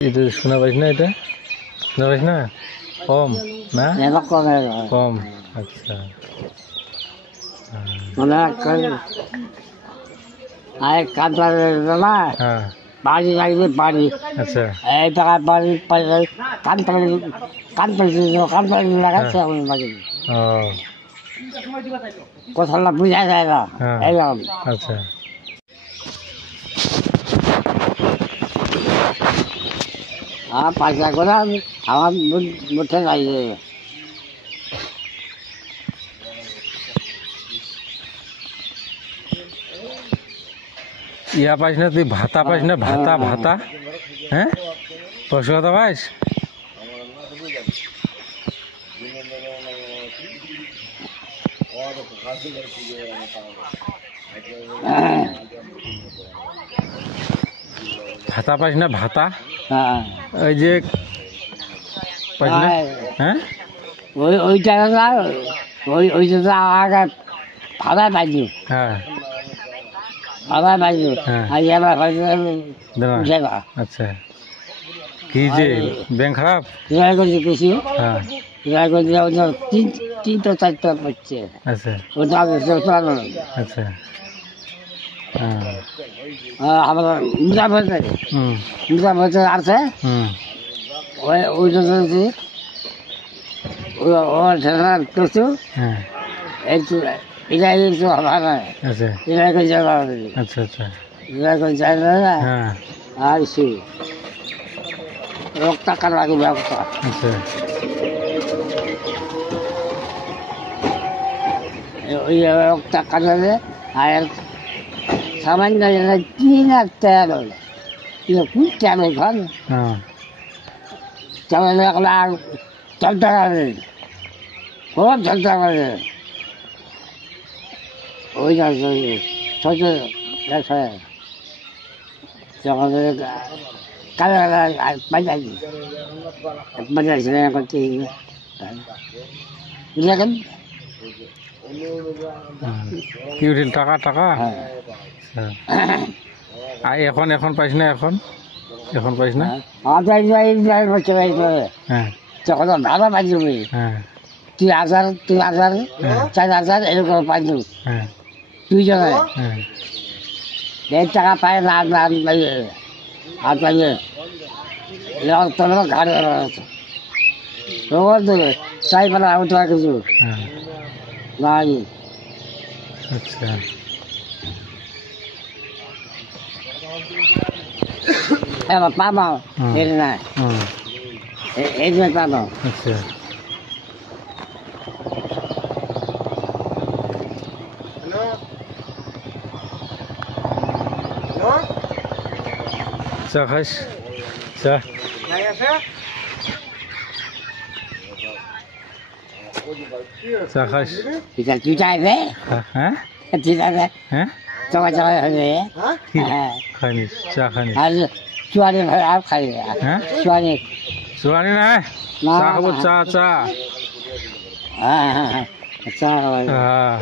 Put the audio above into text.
itu শোনা পাইছ না এটা শোনা পাইছ না কম না কম আচ্ছা মানে আয় কাঁচা না হ্যাঁ বাড়ি লাগবে বাড়ি আচ্ছা এই টাকা বাড়ি কান লাগাচ্ছে আমি বাড়ি ও কোথাও বুঝা যায় না এইরকম আচ্ছা আর পয়সা করে আমার মুঠে লাগিয়ে ইয়া পাইছ না তুই ভাতা পাইছ না ভাতা ভাতা হ্যাঁ পয়সা কথা পাইস ভাতা পাইছ না ভাতা ওই যে পাইছ না হ্যাঁ ওই টাকা ওইটা আগে ভাড়া পাইছি হ্যাঁ ভাড়া পাইছি আর এবার আচ্ছা কি যে ব্যাংক খারাপ কিরায় করছি কিছু হ্যাঁ কিরায় করছি তিনটা চারটা পড়ছে আচ্ছা ওটা আচ্ছা আমার মুজাফর আছে ওইটা করছি হ্যাঁ একটু এটা একটু ভালো আচ্ছা কিরায় করছে আচ্ছা আচ্ছা কিরায় করছে হ্যাঁ আর সে রোগ টাকার লাগবে একটা আচ্ছা ওই রোগ টাকা দেবে আর সামান্য 3,000 খুব কেন ঘর হ্যাঁ চলে এখন আর চলতে পারে খুব চলতে পারে ওই ছোট যখন কালো বাজাই বাজাইছিল করতে বুঝলেন কি উঠিল টাকা টাকা এখন এখন পাইছ না এখন এখন পাইছ না হ্যাঁ তখন ভালো পাইছি হ্যাঁ 3,000 4,000 এরকম পাইছি হ্যাঁ দুইজনে হ্যাঁ 1,000 টাকা পাই না আর পাইলে তোমার গাড়ি রোজ দেবে চাই পেলে আমি তোমার কিছু হ্যাঁ নাই আচ্ছা এবার পাবো এই না এই যে পাবো আচ্ছা চা খাইস চা চা খাইস এটা তুই চাইবে হ্যাঁ ঠিক আছে হ্যাঁ চকা চকা হবে খাইনিস চা খাইনিস আর চুয়ানি আর খাই হ্যাঁ চুয়ানি চুয়ানি নাই চা খাবো চা চা হ্যাঁ চা হ্যাঁ